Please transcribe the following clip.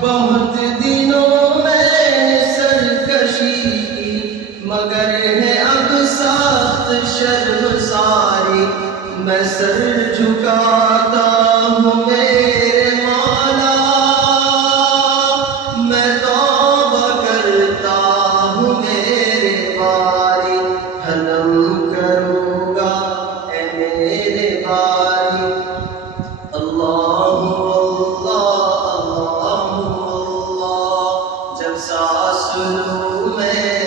بہت دنوں میں سرکشی کی مگر ہے اب سخت شرمساری. میں سر جھکاتا ہوں میرے مولا، میں توبہ کرتا ہوں میرے باری. حلم کروں گا اے میرے باری. اللہ اللہ اللہ، جب سانس لوں میں